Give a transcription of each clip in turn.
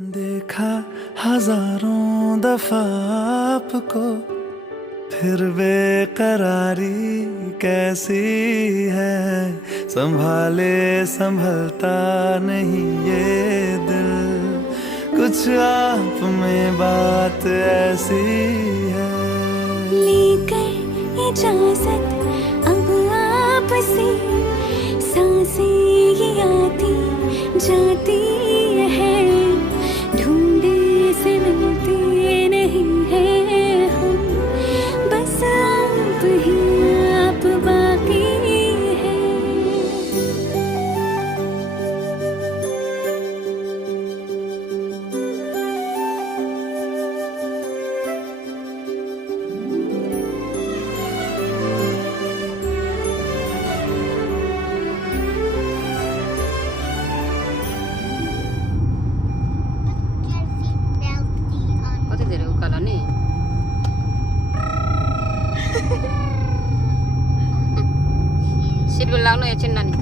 देखा हजारों दफा आपको, फिर बेकरारी कैसी है। संभाले संभलता नहीं ये दिल, कुछ आप में बात ऐसी है। लेकर इजाजत अब आपसे, सांसें ये आती जाती है, ढूंढे से मिलते नहीं है हम, बस आप ही आप बाकी है। कति धेरै उकालो नि सिट बेल्ट लाउनु एकछिन नानी।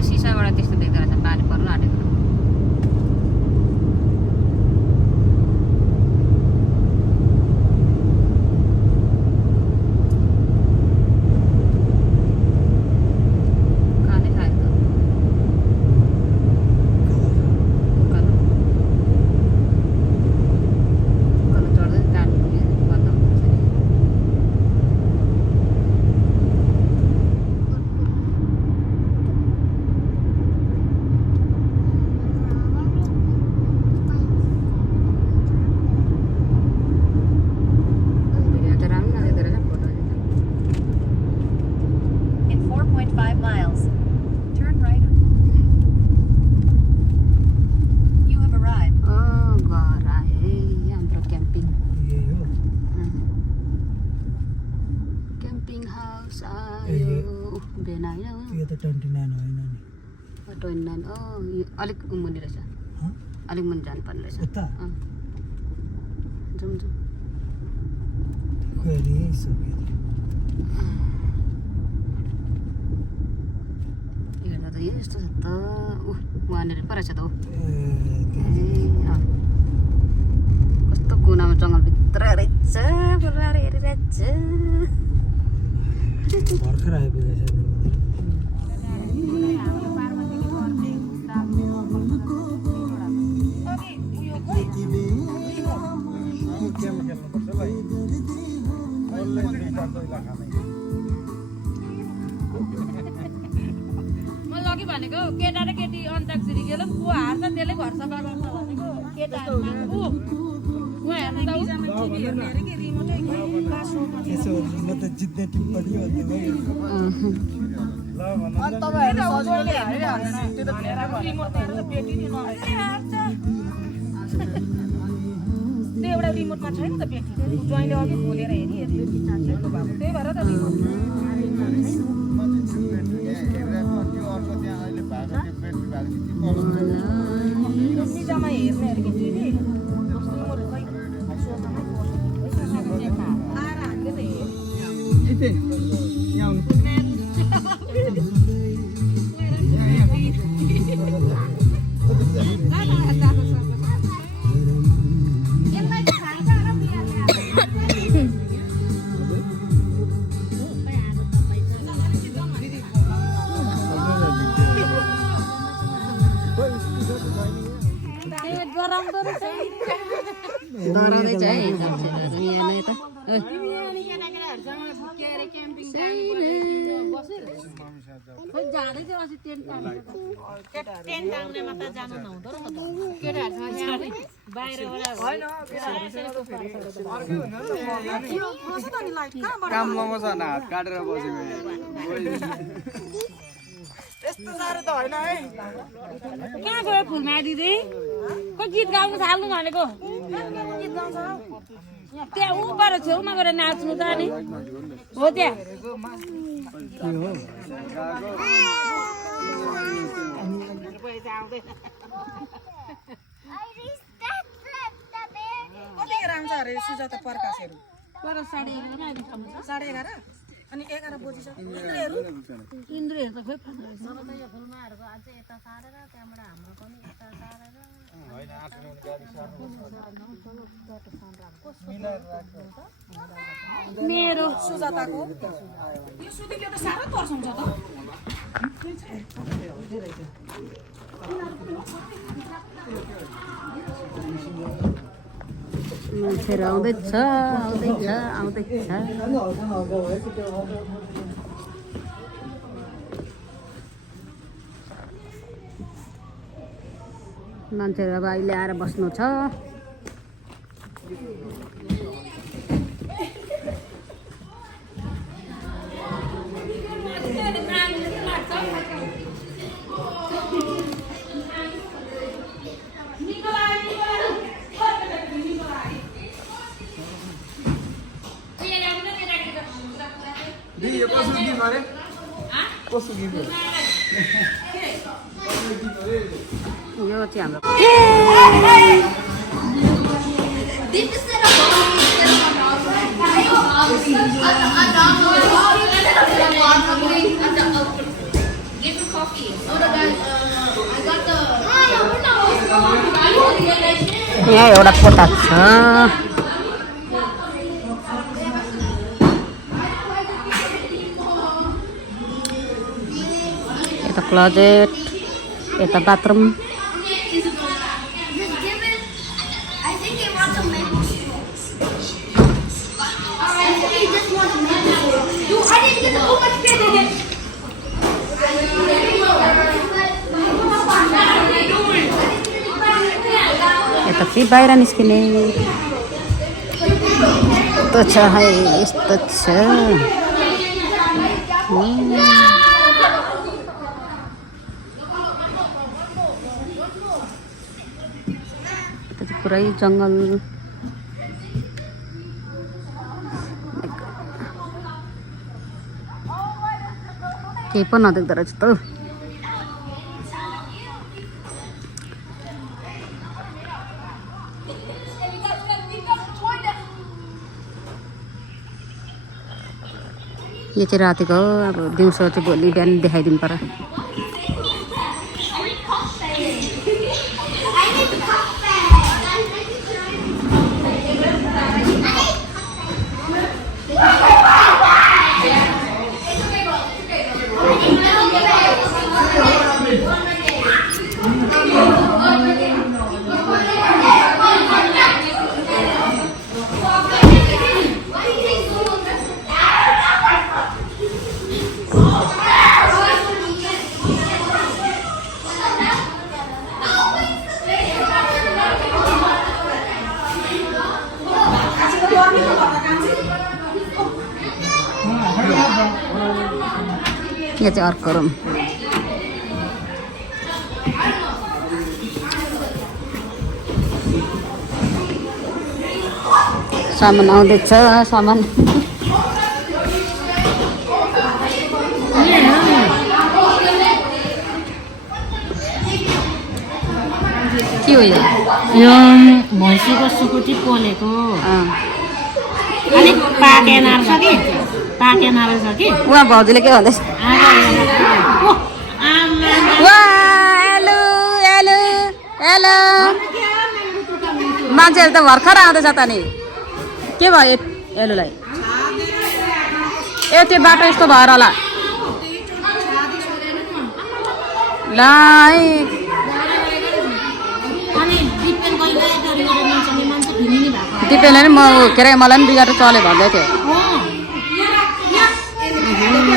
सिसाबाट त्यस्तो देख्दो रहेछ पानी पर्नु आँटेको। खाने खाएको उकालो उकालो चढ्दै टाढो पुग्यो बन्द हुन्छ नि। In 4.5 miles, turn right. You have arrived. घर आए हाम्रो क्याम्पिङ क्याम्पिङ हाउस आयो। भेन आयो यो त 29 होइन नि 29। यो अलिक मुनि रहेछ, अलिक मुनि जानुपर्ने रहेछ। उता जाउँ जाउँ। खोली सक्यो हेर्दा त यस्तो छ त। वहाँनिर पो रहेछ त। कस्तो कुनामा जङ्गलभित्र रहेछ, बोलाएर हेरिरहेछ। भर्खर आइपुगेछ। मैले अघि भनेको केटा र केटी अन्ताक्षरी खेल को हार्छ त्यसले घर सफा गर्छ भनेको। केटा यसो म त जित्ने टिम पनि हो त्यो एउटा रिमोटमा छैन त बेटी ज्वाइँले अघि खोलेर हेरि त्यही भएर त रिमोट निजामा हेर्ने अरे कि टिभी रिमोट खै आएर हामीले त डराउँदैछ है यहाँ त। क्याम्पिङ खोइ जाँदै थियो अस्ति टेन्ट टाँग्नु टेन्ट टाङ्नेमा त जानु नहुँदो रहेछ त केटाहरू बाहिरबाट काम लगाउँछ न हात काटेर बस्यो यस्तो साह्रो त होइन है कहाँ गयो फुलमा दिदी खोइ गीत गाउनु थाल्नु भनेको त्यहाँ ऊपर छेउमा गएर नाच्नु त नि हो त्यहाँ कतिखेर आउँछ अरे सुजाता प्रकाशहरू पर 11:30 11:30 अनि 11 बजिसक्यो इन्द्रहरू त खोइ मेरो सुजाताको यो सुतिले त साह्रो तर्साउँछ त मान्छेहरू आउँदैछ आउँदैछ आउँदैछ मान्छेहरू अब अहिले आएर बस्नु छ यो कसो गीत अरे कसो गीत हो यो चाहिँ हाम्रो यहाँ एउटा कोठा छ यता क्लोजेट यता बाथरुम यता फेरि बाहिर निस्किने यस्तो छ है यस्तो छ पुरै जङ्गल केही पनि नदेख्दो रहेछ त यो चाहिँ रातिको हो अब दिउँसो चाहिँ भोलि बिहान देखाइदिनु पर्यो यहाँ चाहिँ अर्को रुम सामान आउँदैछ सामान के हो यो भैँसीको सुकुटी पोलेको अलिक पाकेनार छ कि पाकेनार छ कि उहाँ भाउजूले के भन्दैछ हेलो मान्छेहरू त भर्खर आउँदैछ त नि के भयो हेलोलाई ए त्यो बाटो यस्तो भएर होला ल दिपेनले नि म के अरे मलाई पनि बिगाएर चल्यो भन्दै थियो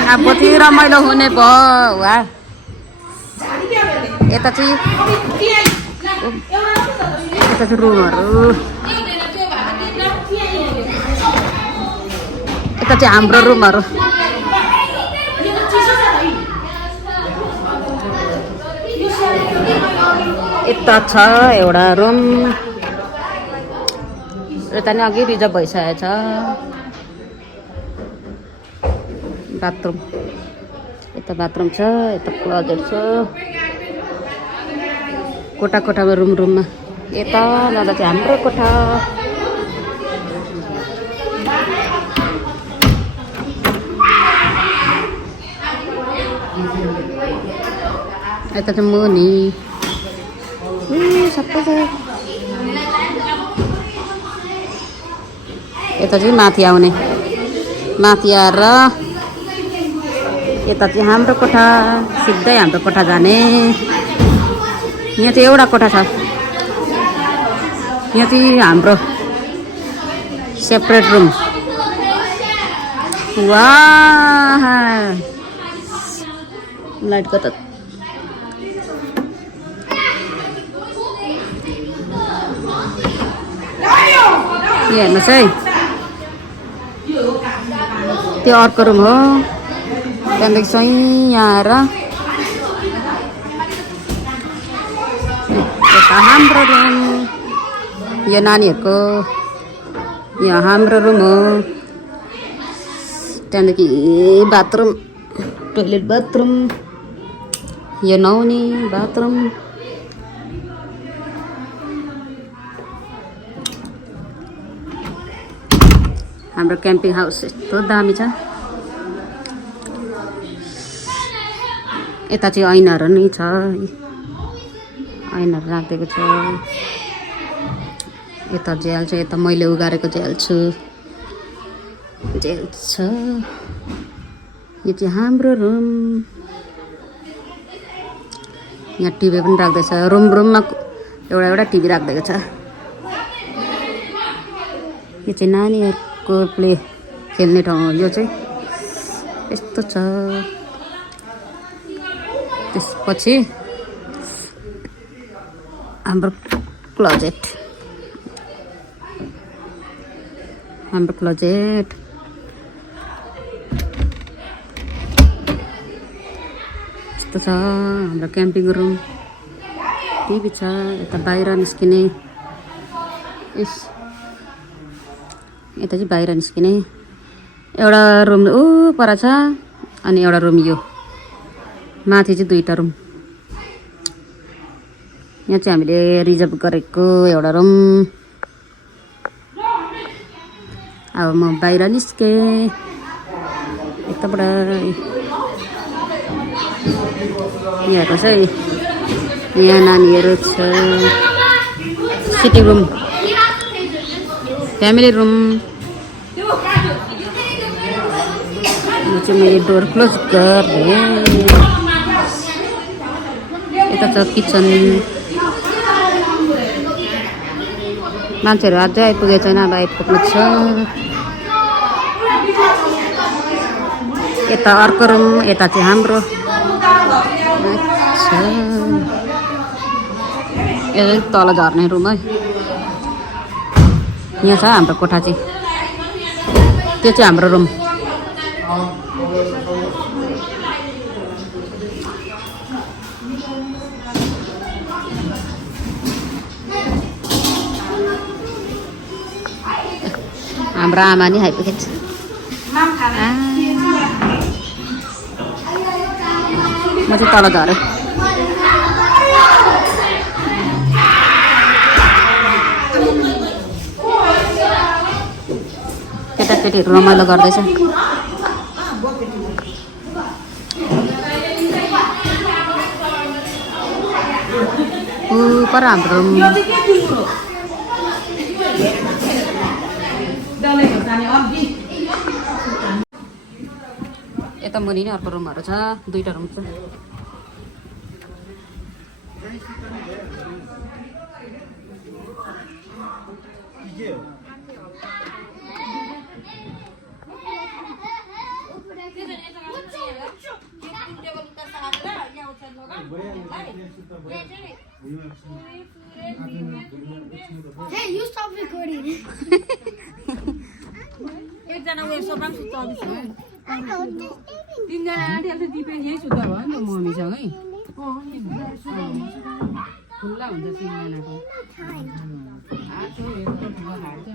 अब कति रमाइलो हुने भयो वा यता चाहिँ रुमहरू यता चाहिँ हाम्रो रुमहरू यता छ एउटा रुम यता नि अघि रिजर्भ भइसकेको छ बाथरुम यता बाथरुम छ यता क्लोजेट छ कोठा कोठामा रुममा यता जाँदा चाहिँ हाम्रो कोठा यता चाहिँ मुनि सबै छ यता चाहिँ माथि आउने माथि आएर यता चाहिँ हाम्रो कोठा सिधै हाम्रो कोठा जाने यहाँ चाहिँ एउटा कोठा छ यहाँ चाहिँ हाम्रो सेपरेट रुम वाह लाइटको त हेर्नुहोस् है त्यो अर्को रुम हो त्यहाँदेखि चाहिँ यहाँ आएर यता हाम्रो रुम यो नानीहरूको यहाँ हाम्रो रुम हो त्यहाँदेखि बाथरुम टोइलेट बाथरुम यो नुहाउने बाथरुम हाम्रो क्याम्पिङ हाउस यस्तो दामी छ यता चाहिँ ऐनाहरू नै छ ऐनाहरू राखिदिएको छ यता झ्याल छ यता मैले उगारेको झ्याल छ यो चाहिँ हाम्रो रुम यहाँ टिभी पनि राख्दैछ रुममा एउटा टिभी राखिदिएको छ यो चाहिँ नानीहरूको प्ले खेल्ने ठाउँ हो यो चाहिँ यस्तो छ त्यसपछि हाम्रो क्लोजेट यस्तो छ हाम्रो क्याम्पिङ रुम टिभी छ यता बाहिर निस्किने यता चाहिँ बाहिर निस्किने एउटा रुम ऊ पर छ अनि एउटा रुम यो माथि चाहिँ दुईवटा रुम यहाँ चाहिँ हामीले रिजर्भ गरेको एउटा रुम अब म बाहिर निस्केँ यताबाट यहाँको चाहिँ यहाँ नानीहरू छ सिटिङ रुम फ्यामिली रुम यो चाहिँ मैले डोर क्लोज गरेँ यता छ किचन मान्छेहरू अझै आइपुगेको छैन अब आइपुग्नु छ यता अर्को रुम यता चाहिँ हाम्रो यो तल झर्ने रुम है यहाँ छ हाम्रो कोठा चाहिँ त्यो चाहिँ हाम्रो रुम हाम्रो आमा नि आइपुगेछ म चाहिँ तल झरेँ केटाकेटीहरू रमाइलो गर्दैछ पर हाम्रो यता मुनि नै अर्को रुमहरू छ दुईवटा रुम छ Hey, you stop recording. एकजना उयो सोफा पनि सुत्छ अघि छ I know this baby. तिनजना आँटी अब दिपे यही सुत्दा भयो नि त मम्मीसँगै खुल्ला हुन्छ तिनजनाको आठो एउटा ठुलो हाल्छ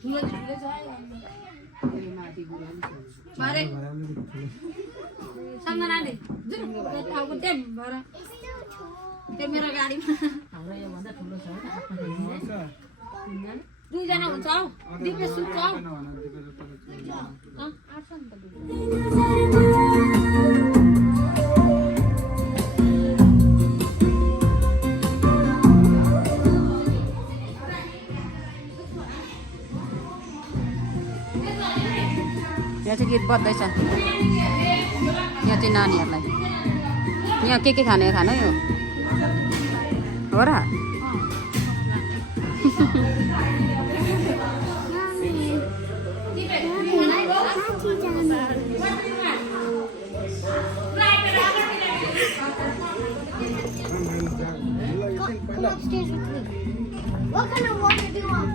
ठुलो ठुलो छ माथि गुरु मारे सँगै नानी जुन टाउको टेम भएर त्यो मेरो गाडीमा हाम्रो यो भन्दा ठुलो छ दुईजना हुन्छ हौ दिपे सुत्छ हौ आठ नि त यहाँ चाहिँ गीत बज्दैछ यहाँ चाहिँ नानीहरूलाई यहाँ के खाने खानु यो हो र Come upstairs with me. What kind of water do you want?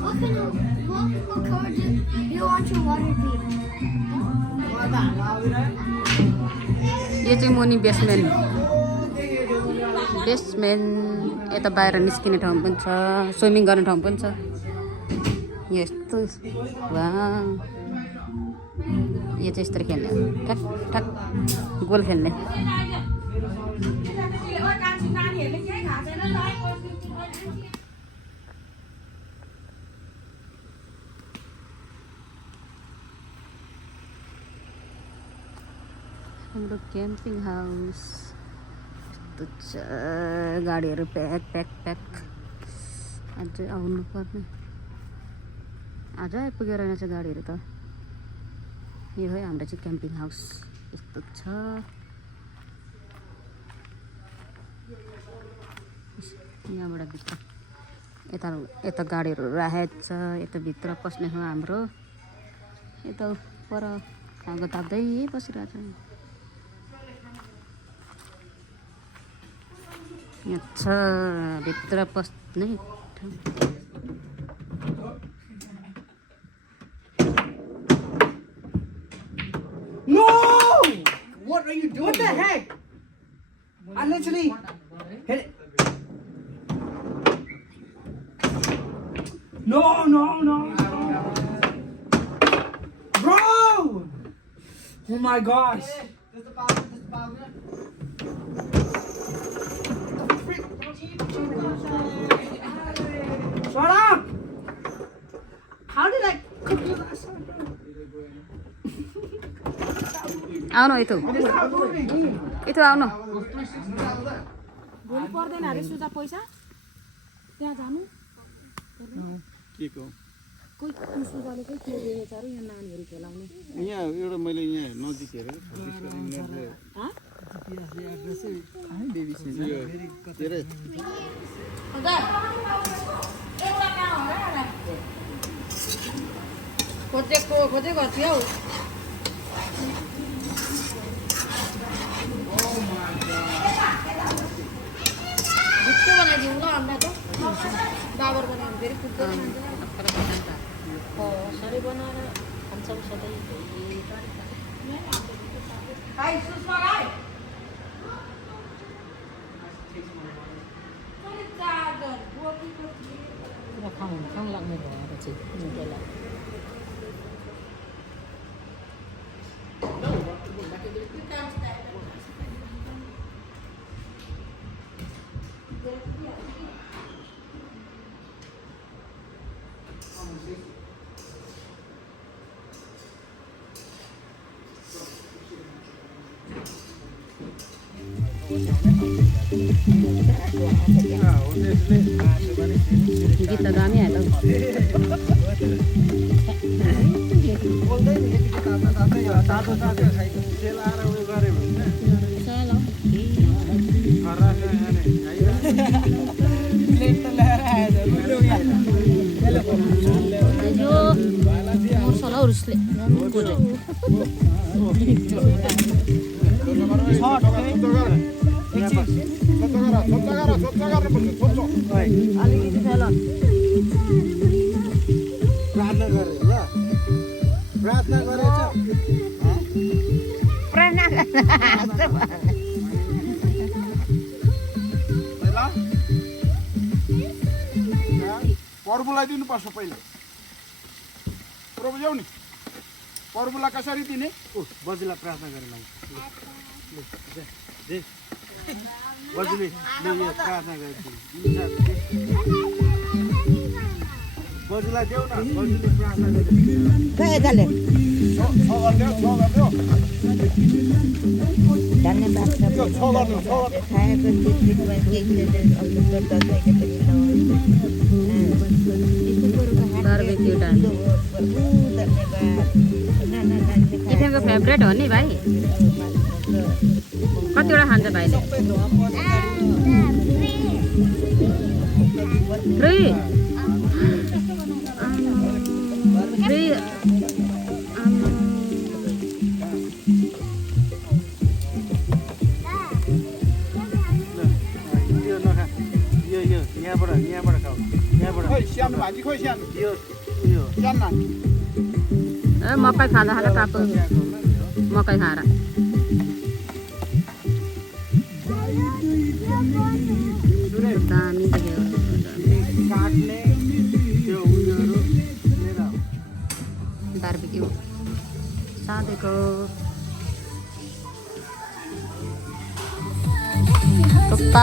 What color do you want your water to be? यो चाहिँ मुनि बेसमेन्ट यता बाहिर निस्किने ठाउँ पनि छ स्विमिङ गर्ने ठाउँ पनि छ यस्तो वा यो चाहिँ यस्तरी खेल्ने ठ्याक ठ्याक गोल खेल्ने हाम्रो क्याम्पिङ हाउस यस्तो छ गाडीहरू प्याक प्याक प्याक अझै आउनु पर्ने आज आइपुगेर रहेछ गाडीहरू त यो है हाम्रो चाहिँ क्याम्पिङ हाउस यस्तो छ यहाँबाट भित्र यता गाडीहरू राखेको छ यता भित्र पस्ने हो हाम्रो यता पर आगो ताप्दै बसिरहेको छ यहाँ छ भित्र पस्ने ठाउँ No! What are you doing? What the heck? I literally hit it. No, no, no, no. Bro! Oh my gosh. Shut up! How did I cook you last time, bro? आउनु यता आउनु भोलि पर्दैन अरे सुझा पैसा त्यहाँ जानु के को कोही सुझाले कोही के दिएछ अरे यहाँ नानीहरू खेलाउने यहाँ एउटा मैले यहाँ नजिक हेरेको खोजेको थियो हौ ढुक्को बनाइदिउँ ल अन्डा त बाबर बनाउनु फेरि कुद्दै सरी बनाएर खान्छौँ सधैँ खाउँ लाग्ने भएपछि गीत त दामी आयो तातो खाइ तेल आएर उयो गऱ्यो भने पुरुषले अलिकति छ ल प्रार्थना गरे ल प्रार्थना गरेछ पर्बुलाई दिनुपर्छ पहिला प्रभु जाऊ नि पर्बुलाई कसरी दिने बजुलाई प्रार्थना गरे बजुले प्रार्थना गरे बजुलाई देऊ न बजुले प्रार्थना गरे बारबेक्यू डान्स इथेनको फेभरेट हो नि भाइ कतिवटा खान्छ भाइले फ्री फ्री यहाँबाट खाऊ यहाँबाट सानो भाजी खोइ सानो यो सानो ए मकै खाँदा खाँदा कापु मकै खाएर दामी देख्यो काट्ने त्यो उयोहरू लिएर बारबेक्यू साँधेको थुक्पा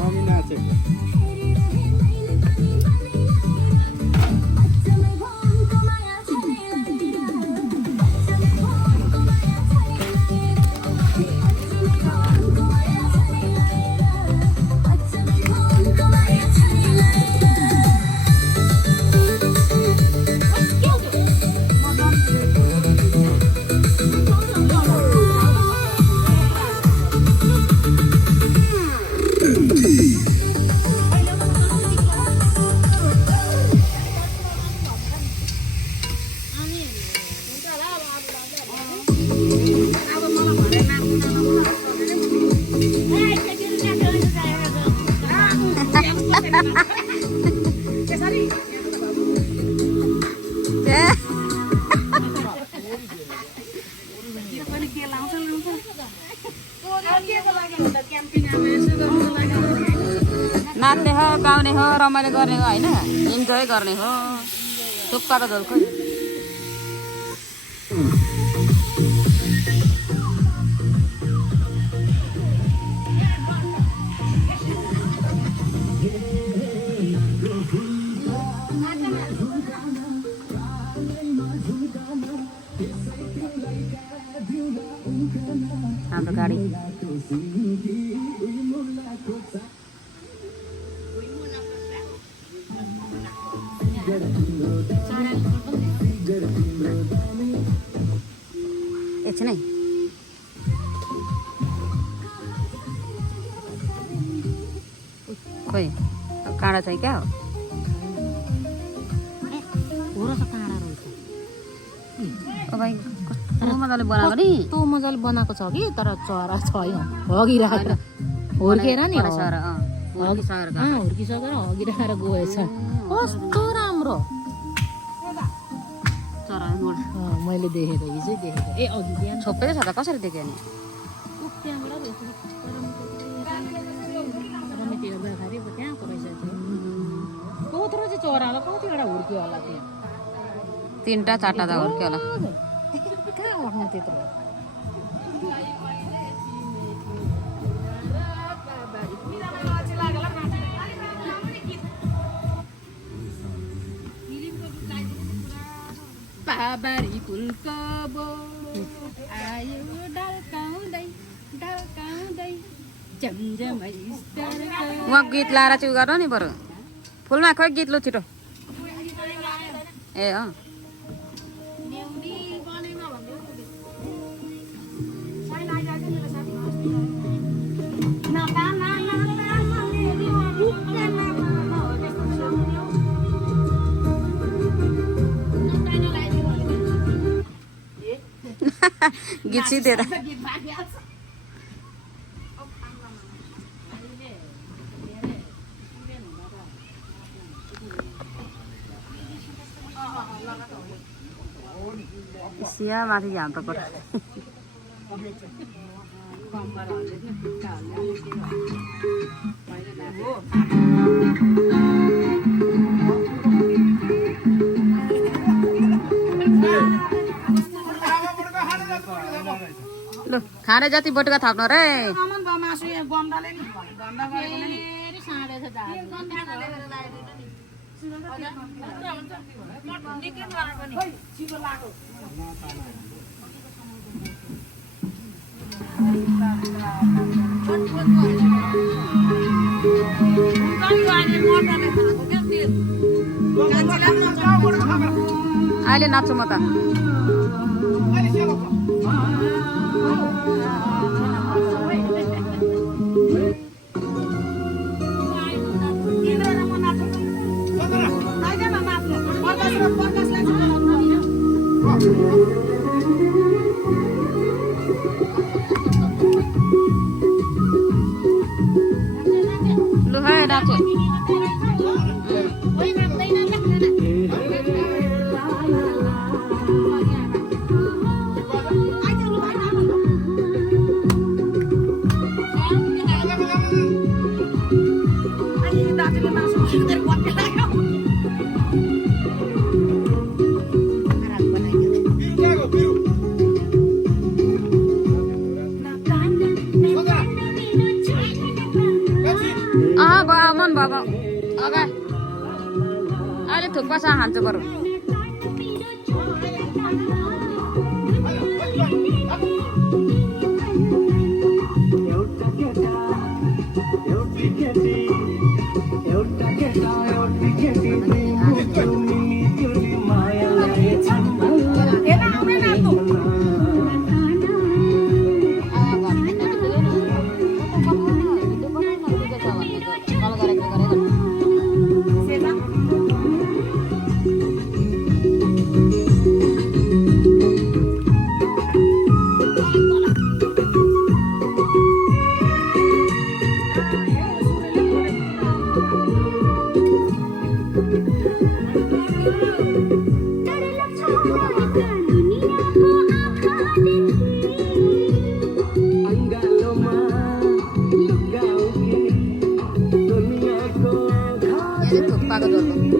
मम्मी नाचेको नाच्ने हो गाउने हो रमाइलो गर्ने हो होइन इन्जोय गर्ने हो थुक्पा त झोल खोइ हाम्रो गाडी एकछिन है खोइ काँडा चाहिँ क्या हो भाइ कस्तो मजाले बनाएको नि कस्तो मजाले बनाएको छ कि तर चरा छ हगिरहेर हुर्केर नि हुर्किसकेर हगिरहेर गएछ कस्तो राम्रो चरा मैले देखेको हिजै देखेको ए अघि बिहान छोपेको छ त कसरी देख्यो नि त्यहाँबाट रमित हेर्दाखेरि त्यहाँको रहेछ त्यो कत्रो चाहिँ चरालाई कतिवटा हुर्क्यो होला त्यहाँ 3टा 4टा त हुर्क्यो होला कहाँ उठ्नु त्यत्रो बाबरी फुलको बो आयो ढल्काउँदै झमझमै उहाँ गीत लाएर चाहिँ गर नि बरु फुलमा खोइ गीत लु छिटो ए अँ गीत सिधेर सिया माथि हाम्रो पर ल खाने जति बटुका थाप्नु रे अमन बा मासु यहाँ गन्डाले नि गन्डा गरेको नि फेरि साँडेछ दाल निकै गरेको नि छिटो लाग्यो अहिले नाच्छु म त लु है नाच्छु बाबा अगा अहिले थुक्पा सा खान्छु बरु थुक्पाको झोल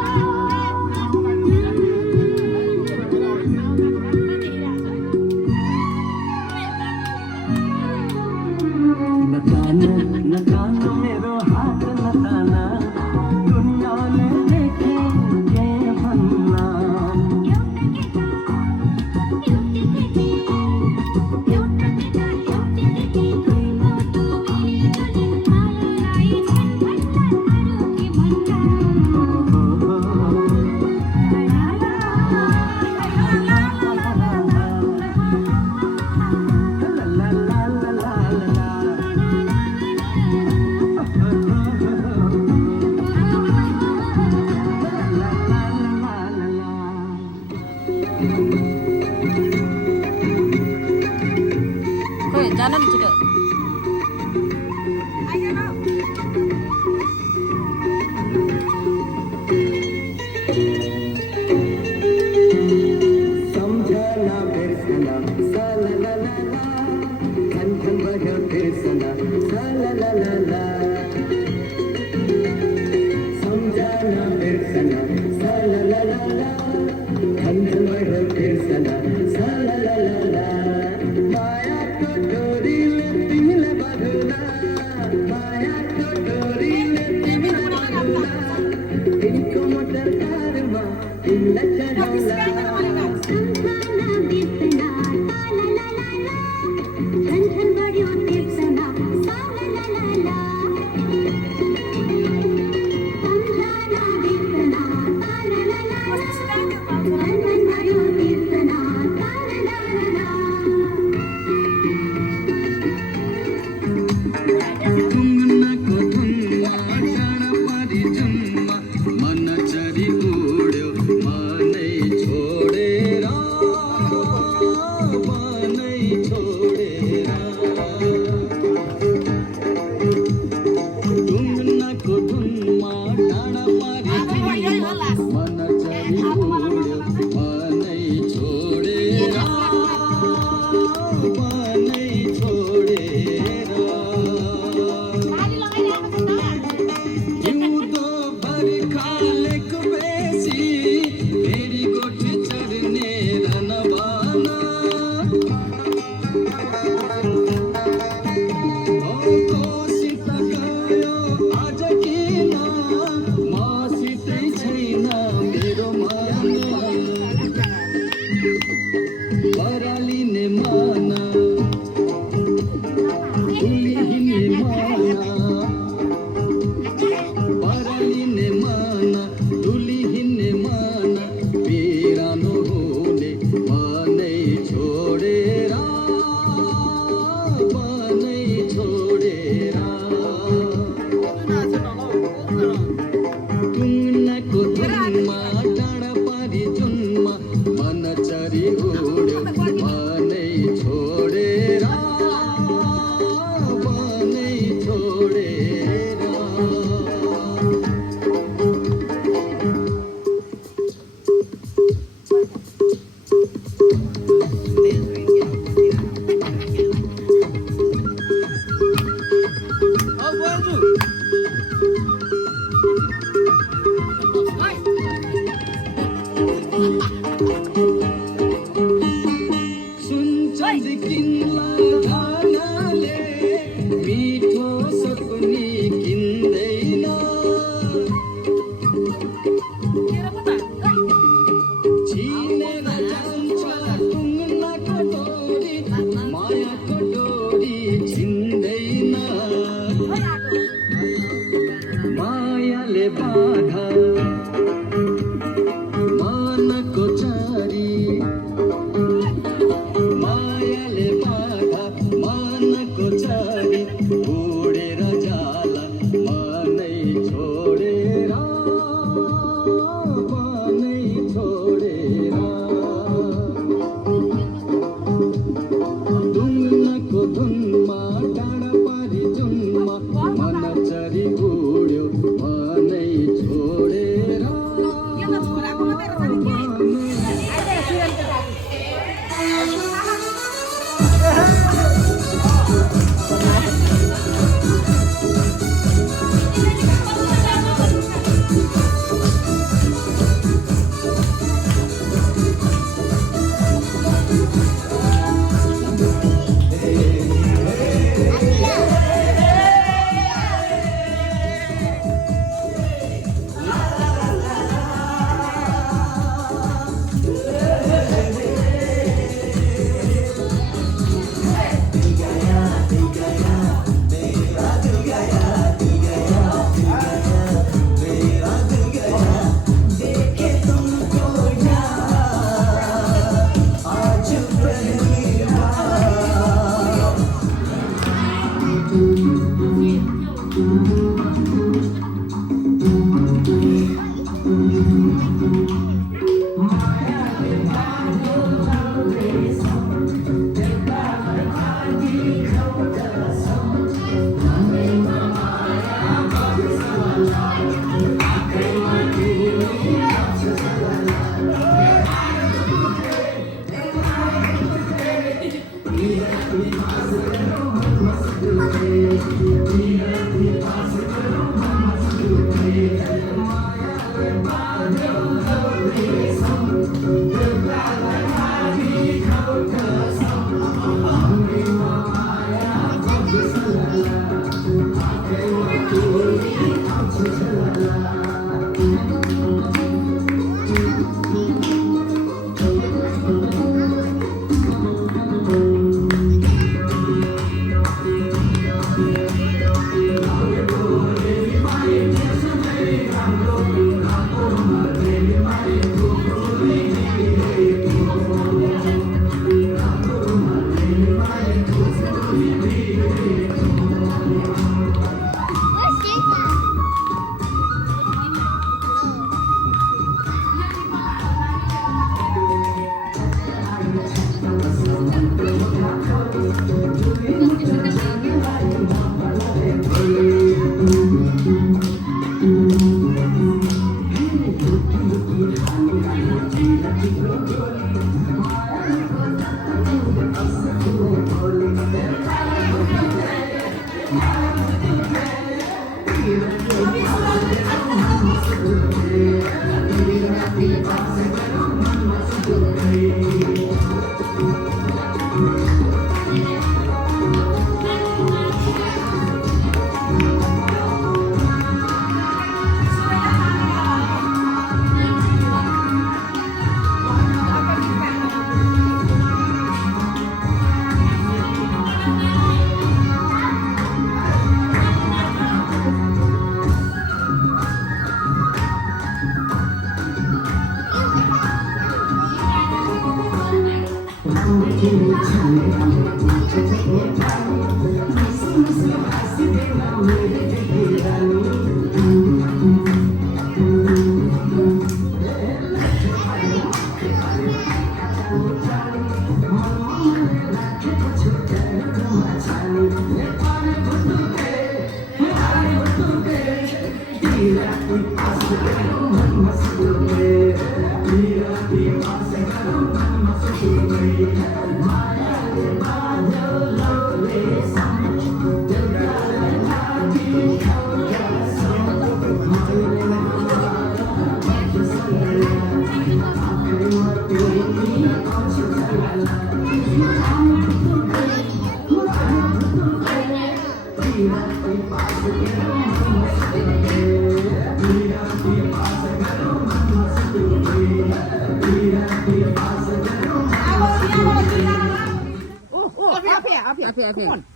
Oh,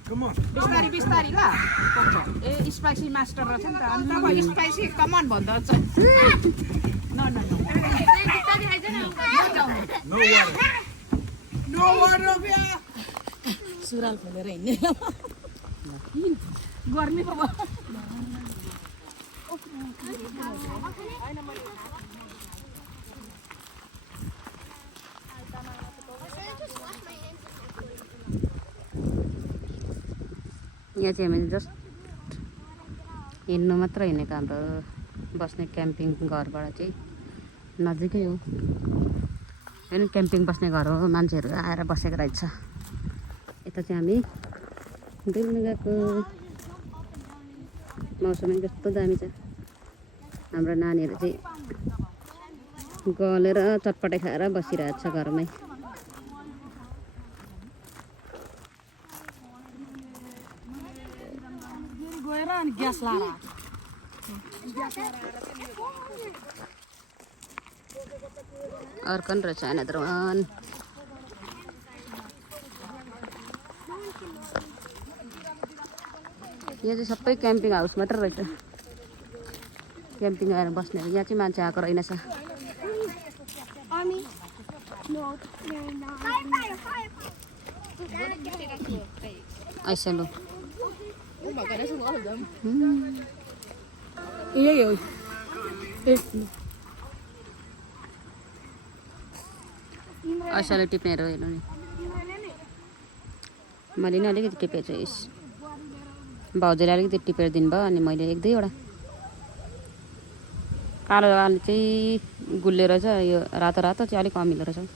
Come on. बिस्तारी बिस्तारी ल ए स्पाइसी मास्टर रहेछ नि त अनि तपाईँ स्पाइसी कमन भन्दा चाहिँ न न No water. नो वाटर बिया सुराल खोलेर हिँड्ने गर्मी पो भयो यहाँ चाहिँ हामीले जस्ट हिँड्नु मात्र हिँडेको हाम्रो बस्ने क्याम्पिङ घरबाट चाहिँ नजिकै हो होइन क्याम्पिङ बस्ने घर हो मान्छेहरू आएर बसेको रहेछ यता चाहिँ हामी डुल्नु गएको मौसम कस्तो दामी छ हाम्रो नानीहरू चाहिँ गलेर चटपटे खाएर बसिरहेको छ घरमै गएर अनि ग्यास लाएर अर्कन रहेछ another one यहाँ चाहिँ सबै क्याम्पिङ हाउस मात्र रहेछ क्याम्पिङ आएर बस्ने यहाँ चाहिँ मान्छे आएको रहेनछ ऐसा लो यही हो ऐसाले टिप्ने हेर्नु नि मैले नि अलिकति टिपेको छु यस भाउजूले अलिकति टिपेर दिनुभयो अनि मैले एक दुईवटा कालो आलु चाहिँ गुल्ले रहेछ यो रातो रातो चाहिँ अलिक अमिलो रहेछ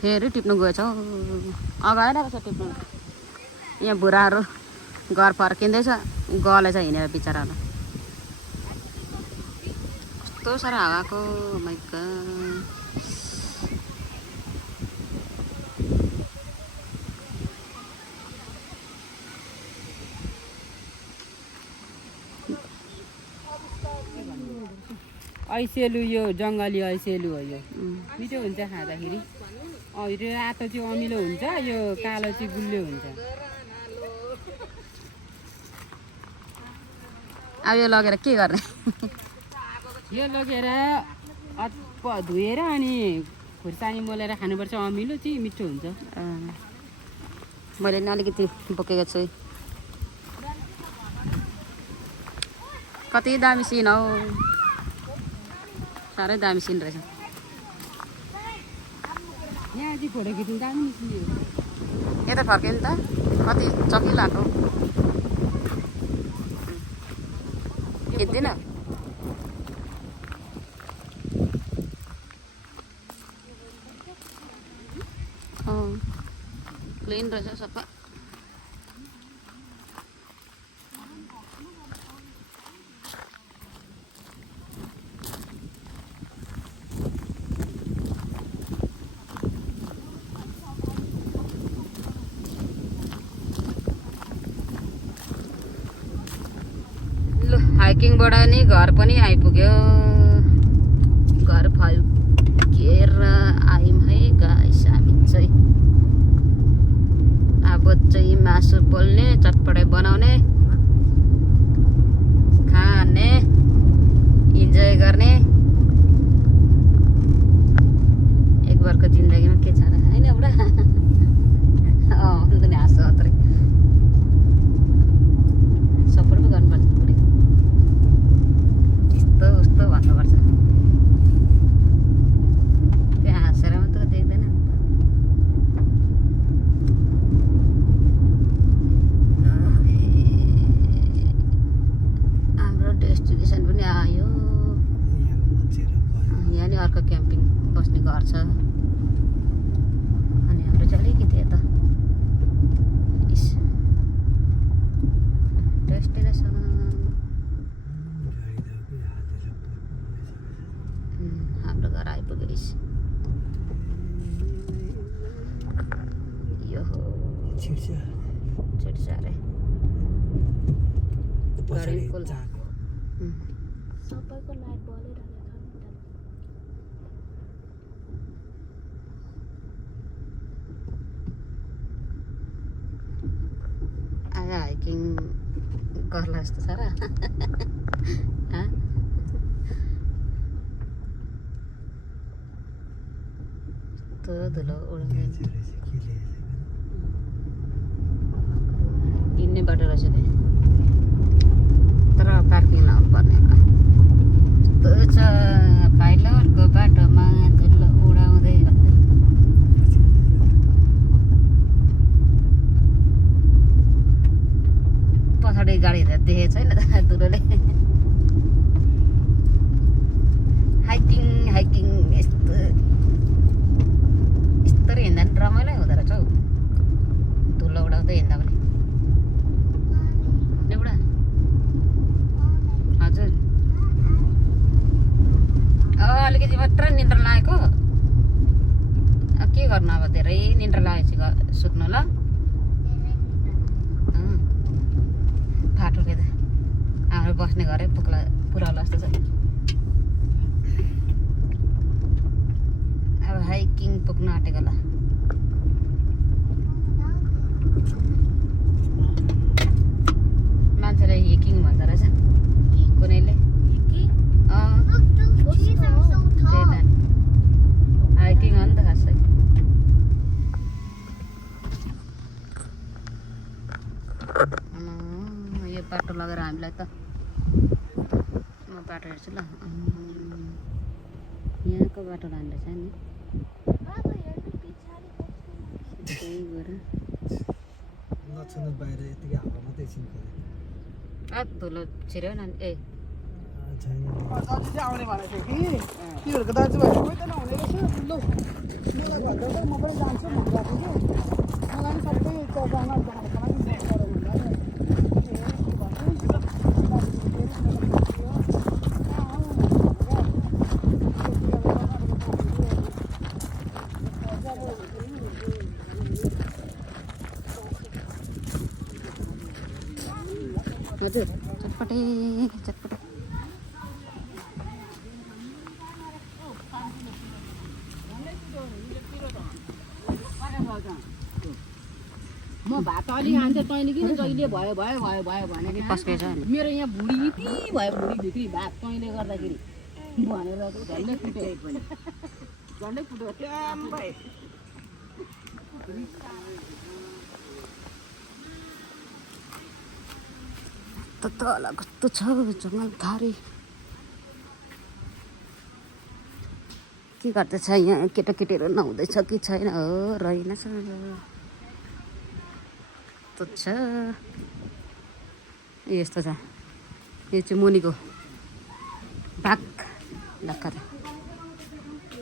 फेरि टिप्नु गएछ अगाडि आएको छ टिप्नु यहाँ बुढाहरू घर फर्किँदैछ गले चाहिँ हिँडेर बिचरालाई कस्तो साह्रो हावाको माइका ऐसेलु यो जङ्गली ऐसेलु हो यो मिठो हुन्छ खाँदाखेरि यो रातो चाहिँ अमिलो हुन्छ यो कालो चाहिँ गुलियो हुन्छ अब यो लगेर के गर्ने यो लगेर धोएर अनि खुर्सानी मोलेर खानुपर्छ अमिलो चाहिँ मिठो हुन्छ मैले नि अलिकति बोकेको छु कति दामी सिन हौ साह्रै दामी सिन रहेछ यहाँ चाहिँ फोटो खिच्नु दामी निस्कियो यता फर्क्यो नि त कति चक्की लाग्यो खिच्दिन क्लिन रहेछ सफा हाइकिङबाट नि घर पनि आइपुग्यो घर फर्किएर आयौँ है गाइस हामी चाहिँ अब चाहिँ मासु पोल्ने चटपटे बनाउने खाने इन्जोय गर्ने एक बारको जिन्दगीमा के छ र होइन एउटा नि हाँस्छ अत्रै सपोर्ट पो गर्नुपर्छ बुढी यस्तो उस्तो भन्नुपर्छ त्यहाँ हाँसेर मात्र देख्दैन हाम्रो डेस्टिनेसन पनि आयो यहाँ नि अर्को क्याम्पिङ बस्ने घर छ अनि हाम्रो चाहिँ अलिकति यता डेस्टिनेसन हाम्रो घर आइपुग्यो यो हो छिट्छ अरे सबैको लाइट बलिरहेको आज हाइकिङ गर्ला जस्तो छ र धुलो उड्ने हिँड्ने बाटो रहेछ त्यहाँ तर पार्किङ लाउनु पर्ने होला यस्तो छ पाइलटको बाटोमा धुलो उडाउँदै गर्दै पछाडि गाडी देखेको छैन त धुलोले हाइकिङ हाइकिङ यस्तो यस्तरी हिँड्दा नि रमाइलो हुँदो रहेछ हौ धुलो उडाउँदै हिँड्दा पनि एउटा हजुर अलिकति मात्र निन्द्रा लागेको के गर्नु अब धेरै निन्द्रा लागेपछि सुत्नु ल फाटो के त हाम्रो बस्ने घरै पुऱ्याउला जस्तो छ अब हाइकिङ पुग्न आँटेको ल मान्छेले हिकिङ भन्दो रहेछ कुनैले त्यही त हाइकिङ हो नि त खासै यो बाटो लगेर हामीलाई त म बाटो हेर्छु ल यहाँको बाटो लाँदैछ नि त्यही गएर नछुनु बाहिर यतिकै हावा मात्रै छिन्को धुलो छिर्यो न ए छैन दाजु चाहिँ आउने भनेको थियो कि तिनीहरूको दाजुभाइ कोही त नहुने रहेछ लु मलाई भन्दा त म पनि जान्छु भनेको थियो कि मलाई पनि सबै जान हजुर चटपटे चटपटे म भात अलि खान्थेँ तैँले किन जहिले भयो भयो भयो भयो भने पस्केछ मेरो यहाँ भुँडी यति भयो भुँडीभित्री भात तैँले गर्दाखेरि भनेर झन्डै फुट्यो झन्डै फुट्यो ट्याम्मै तल कस्तो छ जङ्गल घारी के गर्दैछ यहाँ केटाकेटीहरू नहुँदैछ कि छैन हो रहेनछ छ यस्तो छ यो चाहिँ मुनिको भाग ढक्का छ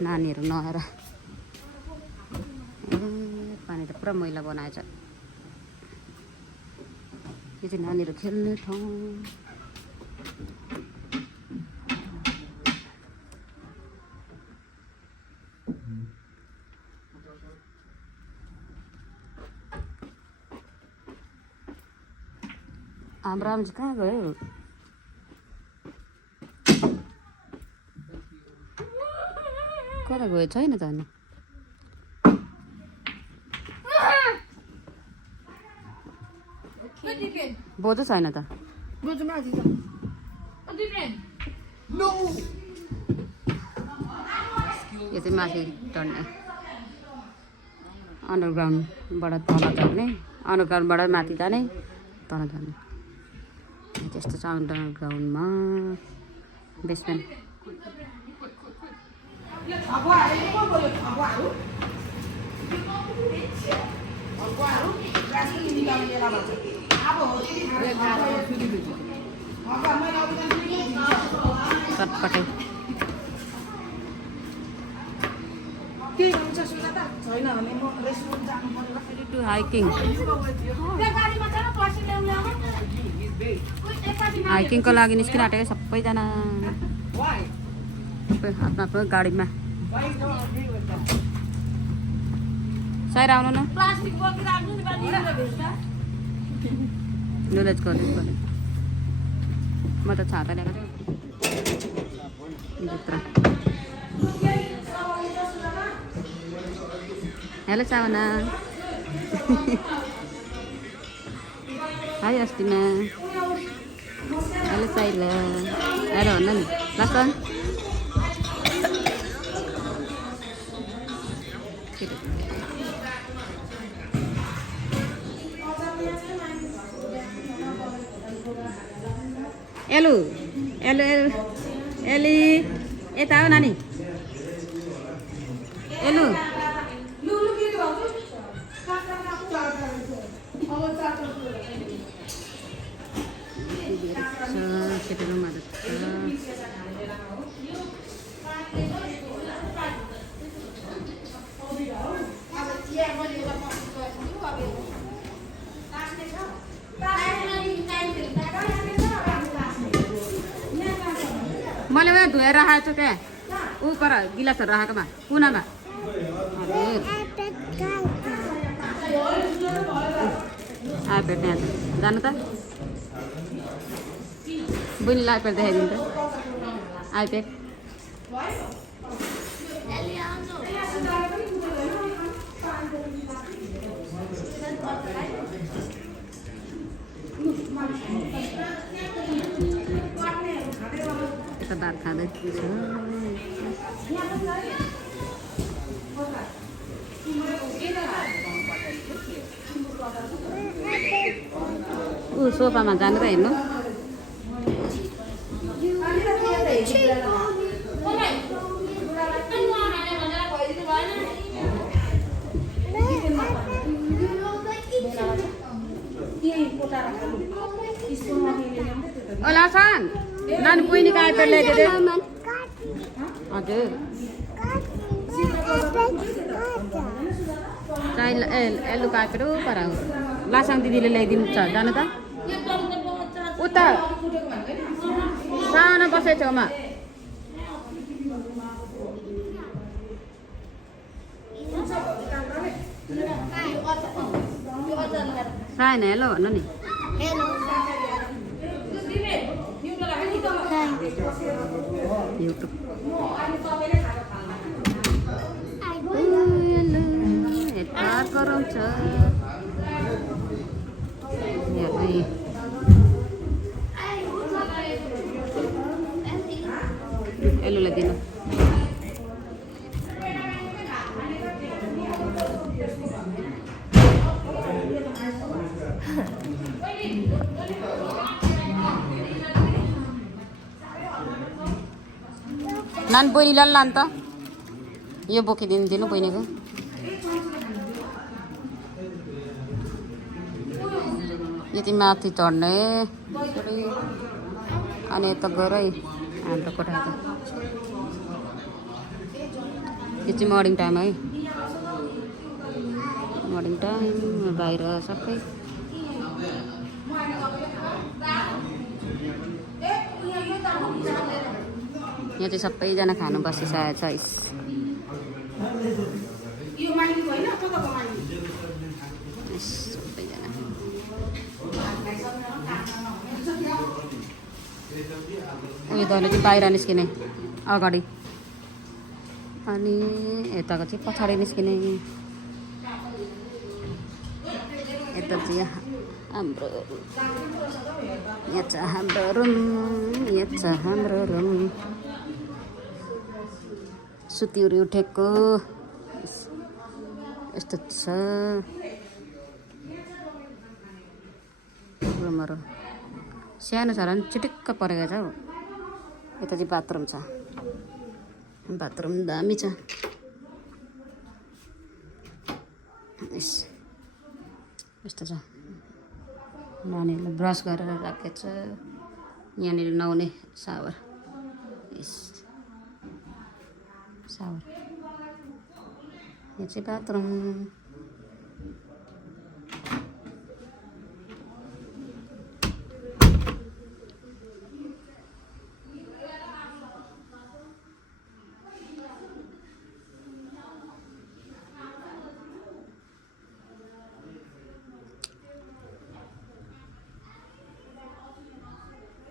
नानीहरू नआएर पानी त पुरा मैला बनाएछ यो चाहिँ नानीहरू खेल्ने ठाउँ हाम्रो आमा चाहिँ कहाँ गयो कता गयो छैन त अनि बोजू छैन त यो चाहिँ माथि चढ्ने अन्डरग्राउन्डबाट तल झर्ने अन्डरग्राउन्डबाट माथि जाने तल झर्ने त्यस्तो छ अन्डरग्राउन्डमा बेसमेन्ट चटपटे टु हाइकिङ हाइकिङको लागि निस्किन आँटेको सबैजना सबै आफ्नो आफ्नो गाडीमा साइर आउनु न नुलेज गर्नु पर्यो म त छाता ल्याएको छु भित्र हेलो चावना हाई अस्तिना हेलो साइला हेलो भन्न नि लासन एलु एलु एली यता हो नानी एलु मैले उयो धोएर राखेको छु त्यहाँ ऊ पर गिलासहरू राखेकोमा कुनामा आइप्याड त्यहाँ छ जानु त बहिनीलाई आइप्याड देखाइदिनु त आइप्याड यता दाल खाँदै छ ऊ सोफामा जानु त हेर्नु ओ लासन नानी बहिनीको आइप्याड ल्याइदिए हजुर एल्लुको आइप्याड ऊ पर लासाङ दिदीले ल्याइदिनु छ जानु त उता सानो बसे छेउमा साइन हेलो भन्नु नि युट्युब यता गराउँछ एलुलाई दिनु नान बहिनीलाई लान त यो बोकिदिनु दिनु बहिनीको यति माथि चढ्ने अनि यता गएर हाम्रो कोठा त यो चाहिँ मर्निङ टाइम है मर्निङ टाइम बाहिर सबै यहाँ चाहिँ सबैजना खानु बसिसकेको छ सबैजना उयो दले चाहिँ बाहिर निस्किने अगाडि अनि यताको चाहिँ पछाडि निस्किने यता चाहिँ हाम्रो यहाँ छ हाम्रो रुम यहाँ छ हाम्रो रुम सुतिउरी उठेको यस्तो छ रुमहरू सानो छ र नि चिटिक्क परेको छ हौ यता चाहिँ बाथरुम छ बाथरुम दामी छ यस्तो छ नानीहरूले ब्रस गरेर राखेको छ यहाँनिर नुहाउने सावर सावर यहाँ चाहिँ बाथरुम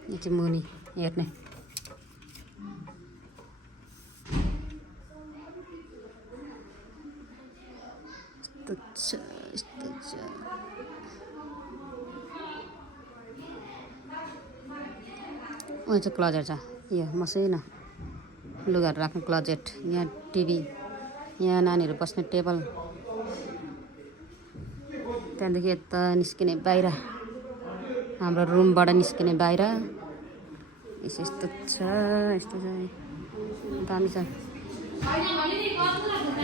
यो चाहिँ मुनि हेर्ने यस्तो छ यस्तो छ उयो चाहिँ क्लोजेट छ यो मसिनो लुगाहरू राख्ने क्लोजेट यहाँ टिभी यहाँ नानीहरू बस्ने टेबल त्यहाँदेखि यता निस्किने बाहिर हाम्रो रुमबाट निस्किने बाहिर यस्तो छ दामी छ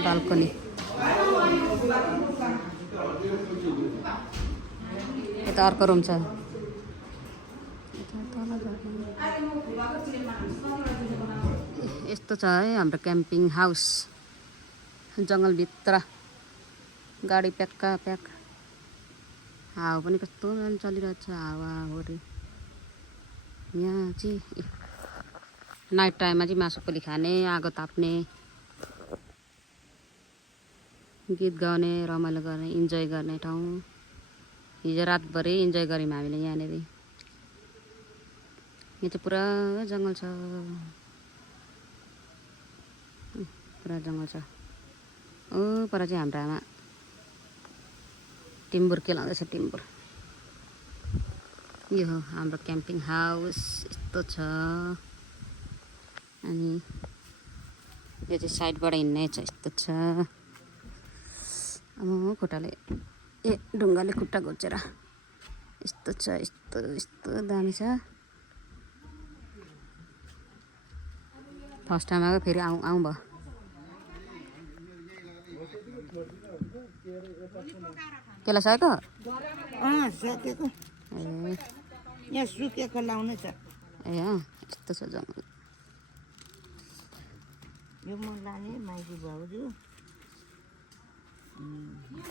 बाल्कनी यता अर्को रुम छ यस्तो छ है हाम्रो क्याम्पिङ हाउस जङ्गलभित्र गाडी प्याक्का प्याक हावा पनि कस्तो चलिरहेको छ हावाहुरी यहाँ चाहिँ नाइट टाइममा चाहिँ मासु पोली खाने आगो ताप्ने गीत गाउने रमाइलो गर्ने इन्जोय गर्ने ठाउँ हिजो रातभरि इन्जोय गऱ्यौँ हामीले यहाँनिर यहाँ चाहिँ पुरा जङ्गल छ पुरा जङ्गल छ ओ पर चाहिँ हाम्रो आमा टिम्बुर केलाउँदैछ टिम्बुर यो हो हाम्रो क्याम्पिङ हाउस यस्तो छ अनि यो चाहिँ साइडबाट हिँड्ने छ यस्तो छ अब खुट्टाले ढुङ्गाले खुट्टा घोचेर यस्तो छ यस्तो यस्तो दामी छ फर्स्ट टाइम आएको फेरि आउँ भयो केला सकेको सकेको यहाँ सुकेको लाउनु छ ए यस्तो छ जङ्गल यो म लाने माइती भाउजू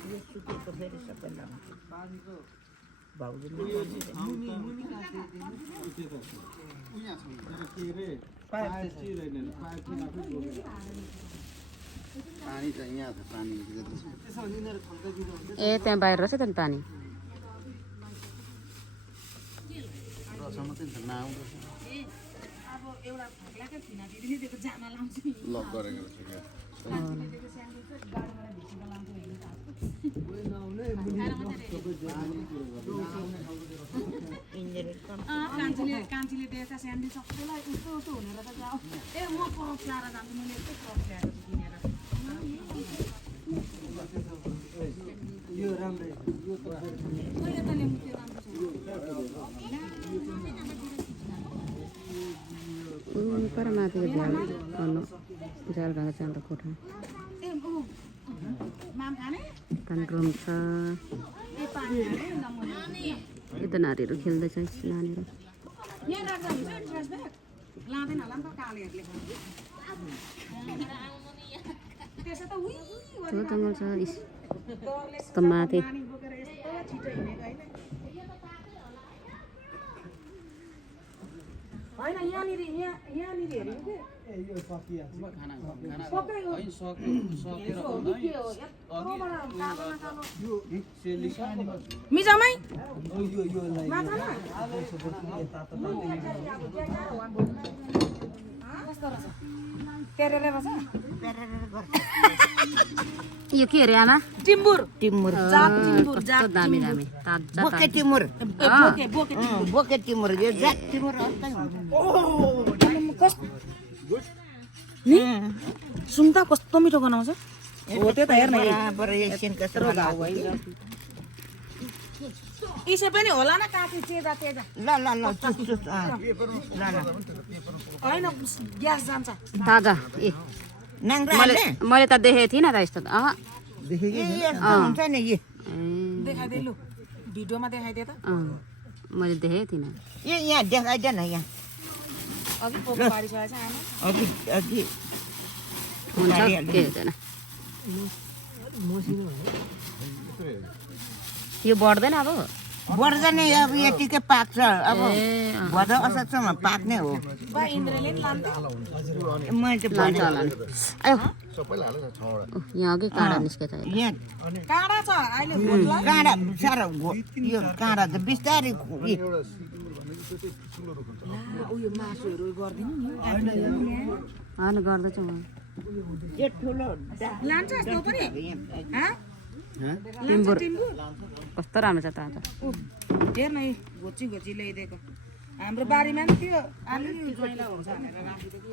यो सुकेको फेरि सबै लाउँछु भाउजू पानी त यहाँ छ पानी ए त्यहाँ बाहिर रहेछ त नि पानी रसमा चाहिँ नाउँदो अब एउटा फाक्लाकै थिन दिदीले दिएको जामा लाउँछु नि लक गरेको रहेछ क्या कान्छीले दिएको स्यान्डविच चाहिँ गाडीबाट भिसेर लाउँछु हेर्नु थाल्छु कान्छीले दिएका स्यान्डविच सबैलाई उस्तो उस्तो हुने रहेछ जाऊ ए म क्रक्स लाएर जान्छु मैले यस्तै क्रक्स ल्याएर किनेर यो राम्रै यो त मैले त ल्याउनु त्यो राम्रो छ पर माथिको झ्याल गर्नु झ्याल भएको छ अन्त कोठा ए ऊ माम खाने रुम छ ए पानी खाने नमुने यता नानीहरू खेल्दैछ नानीहरू यहाँ राख्दा हुन्छ ट्रेस ब्याग लाँदैन होला नि त कालेहरूले त्यसो त उही ठुलो जङ्गल छ त माथि पानी बोकेर यस्तो छिटो हिँडेको होइन होइन यहाँनिर यहाँनिर हेऱ्यो कि यो सकिहाल्छ पक्कै हो के हो यत्रोबाट कालोमा कालो मिजामै यो माछामा तेरेले बस यो के अरे आमा टिम्बुर टिमुर जात टिम्बुर कस्तो दामी दामी ताजा बोके टिमुर बोके बोके बोके टिमुर यो जात टिमुर अर्कै हुन्छ नि सुन त कस्तो मिठो बनाउँछ हो त्यो त हेर्न बराबर एकछिन कस्तो इसै पनि होला न काफी तेजा तेजा ल ल ल चुस चुस ल ल होइन ग्यास जान्छ ताजा ए नाङ्ग्रा मैले त देखेको थिइनँ त यस्तो त हुन्छ नि यो देखाइदे लु भिडियोमा देखाइदे त मैले देखेको थिइनँ यो यहाँ देखाइदेन यहाँ अघि पोको पारिसकेको छ आमा अघि अघि हुन्छ के हुँदैन यो बढ्दैन अब बढ्दैन अब यतिकै पाक्छ अब भदौ असारसम्म पाक्ने हो बा इन्द्रले नि लान्छ मैले त लान्छ भने होला नि आयो सबैलाई हालेको छ 6वटा यहाँ अघि काँडा निस्केछ अहिले यहाँ काँडा छ अहिले भोटला काँडा साह्रो यो काँडा त बिस्तारै उयो मासुहरू गरिदिनु नि होइन गर्दैछु म त्यो ठुलो लान्छ तँ पनि टिम्बुर कस्तो राम्रो छ ताजा हेर न घोची घोची ल्याइदिएको हाम्रो बारीमा नि त्यो अलिअलि ज्वाइँला हुन्छ भनेर राखिदिएको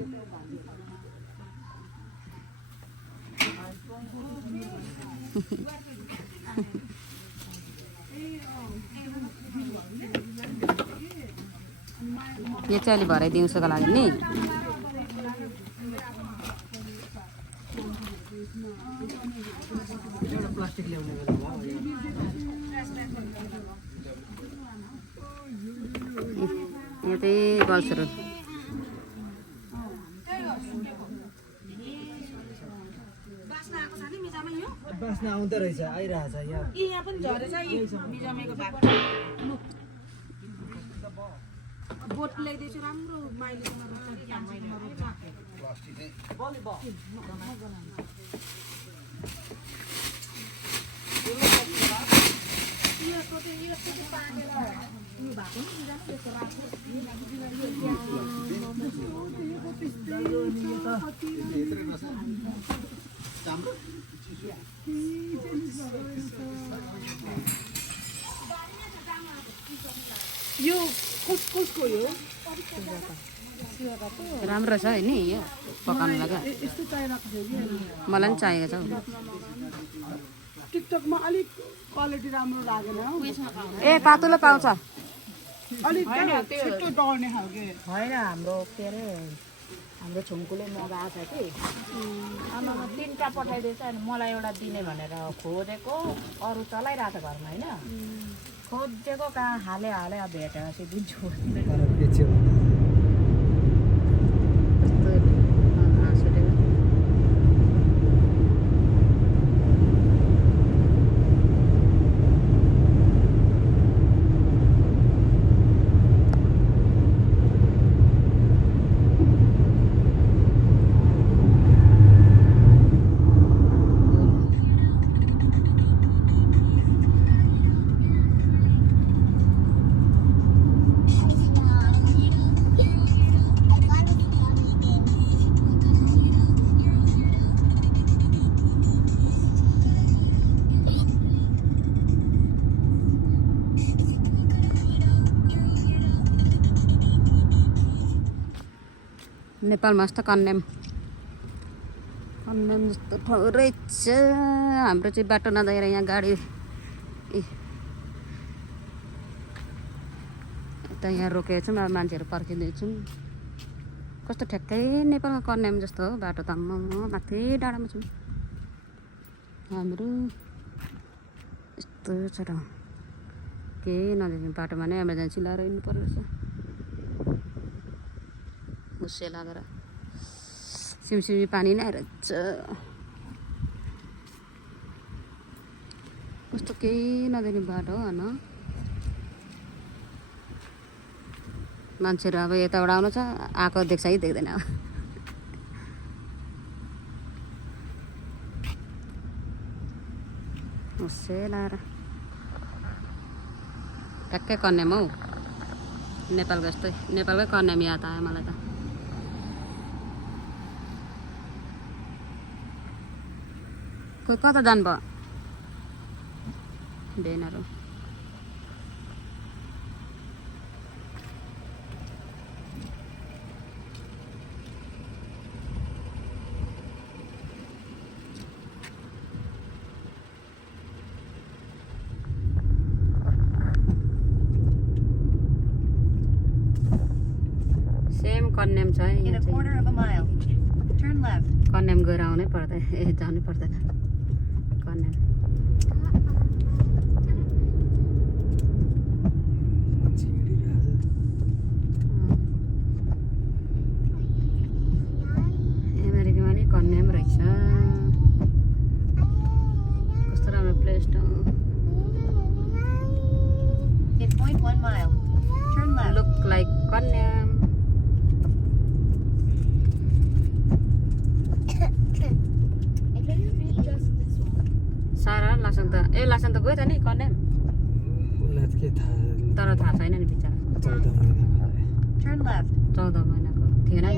यो चाहिँ अलि भरे दिउँसोको लागि नि प्लास्टिक ल्याउने बेला यहाँ चाहिँ गल्सहरू बास्ना आएको छ नि मिजामा यो बास्ना आउँदो रहेछ आइरहेछ यहाँ यहाँ पनि झरेछ यी मिजामेको भएको बोट ल्याइदिएछु राम्रो माइलीसँग रोप्छ माइलीमा रोप्छ यो कसको यो राम्रो छ होइन यो पकाउनु लागि यस्तो चाहिरहेको थियो कि मलाई पनि चाहिएको छ हौ टिकटकमा अलिक क्वालिटी राम्रो लागेन हौ ए पातुलो पाउँछ अलिक छिट्टो डढ्ने खालके होइन हाम्रो के अरे हाम्रो छुङ्कुले मगाएको छ कि आमामा 3टा पठाइदिएछ अनि मलाई एउटा दिने भनेर खोजेको अरू चलाइरहेको छ घरमा होइन खोजेको कहाँ हाले हाले अब भेटेपछि दिन्छु बेच्यो नेपालमा जस्तो कन्याम जस्तो ठाउँ रहेछ। हाम्रो चाहिँ बाटो नदेखेर यहाँ गाडी यता यहाँ रोकेको छौँ। अब मान्छेहरू पर्खिँदैछौँ। कस्तो ठ्याक्कै नेपालमा कन्याम जस्तो हो बाटो त। म माथि डाँडामा छौँ हाम्रो। यस्तो छ ठाउँ केही नदेख्ने बाटोमा नै एमर्जेन्सी लगाएर हिँड्नु पर्दो रहेछ। हुस्से लागेर सिमसिमी पानी नै रहेछ। कस्तो केही नदेख्ने बाटो हो होइन। मान्छेहरू अब यताबाट आउनु छ आएको देख्छ कि देख्दैन। अब हुस्से लगाएर ट्याक्कै कन्याम हौ। नेपालको जस्तै नेपालकै कन्याम याद आयो मलाई त। कोही कता जानुभयो भेनहरू। सेम कन्याम छ In a quarter of a mile, turn left. Kanyam गएर आउनै पर्दैन। जानै पर्दैन कन्याम। अमेरिकामा नि कन्याम रहेछ। कस्तो राम्रो प्लेस ठाउँ। In 0.1 mile, turn left. Look like Kanyam. सारा लासन त लासन त गयो त नि कन्याम। तर थाहा छैन नि बिचरा। Turn left. 14 महिनाको थिएन नि।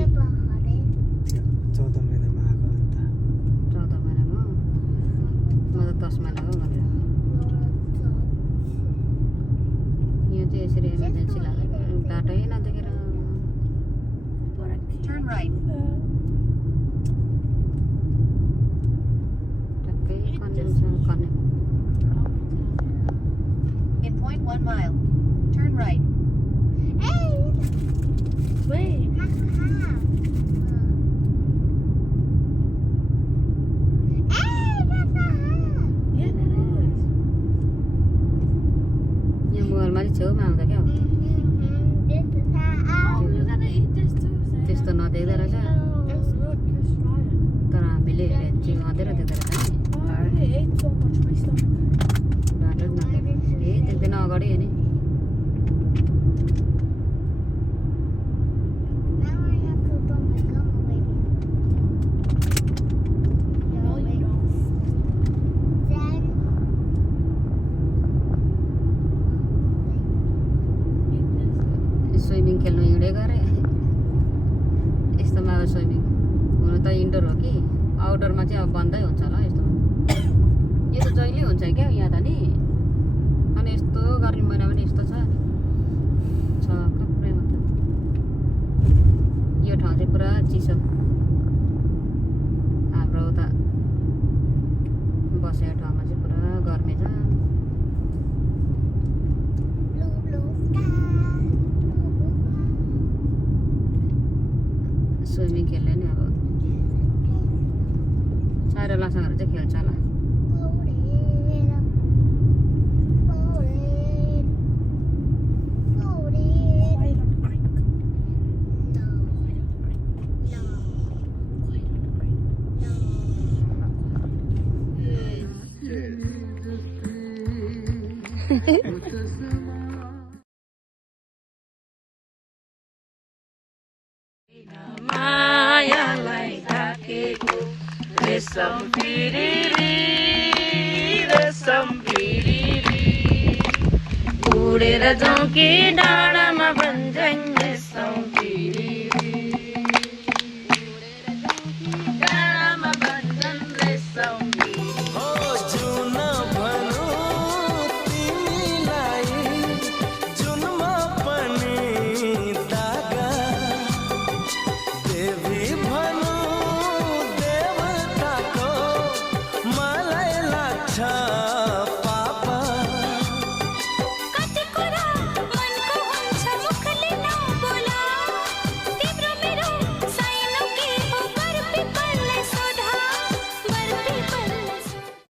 14 महिनामा म त 10 महिनाको भनेर। यो चाहिँ यसरी एमर्जेन्सी लागेको बाटै नदेखेर। Turn right. टक्कै कन्याम छ Kanyam. In 0.1 mile, turn right. यहाँ मोबाइलमा चाहिँ छेउमा आउँछ क्या हो। त्यस्तो नदेख्दो रहेछ तर हामीले चाहिँ अँधेर देख्दो रहेछ नि। बाटो नदेख्ने केही देख्दैन अगाडि हेर्ने। स्विमिङ खेल्नु हिँडेको अरे। यस्तोमा अब स्विमिङ हुनु त इन्डोर हो कि आउटडोरमा चाहिँ अब बन्दै हुन्छ होला यस्तोमा। यो त जहिले हुन्छ क्या यहाँ त नि। अनि यस्तो गर्मी महिना पनि यस्तो छ कप्रै मतलब। यो ठाउँ चाहिँ पुरा चिसो। हाम्रो उता बसेको ठाउँमा चाहिँ पुरा गर्मी छ। स्विमिङ खेल्ने नि अब साह्रो लासाहरू चाहिँ खेल्छ होला। मायालाई ढाकेको रेशम पिरिरी उडेर जाउँ कि डाँडामा भन्ज्याङ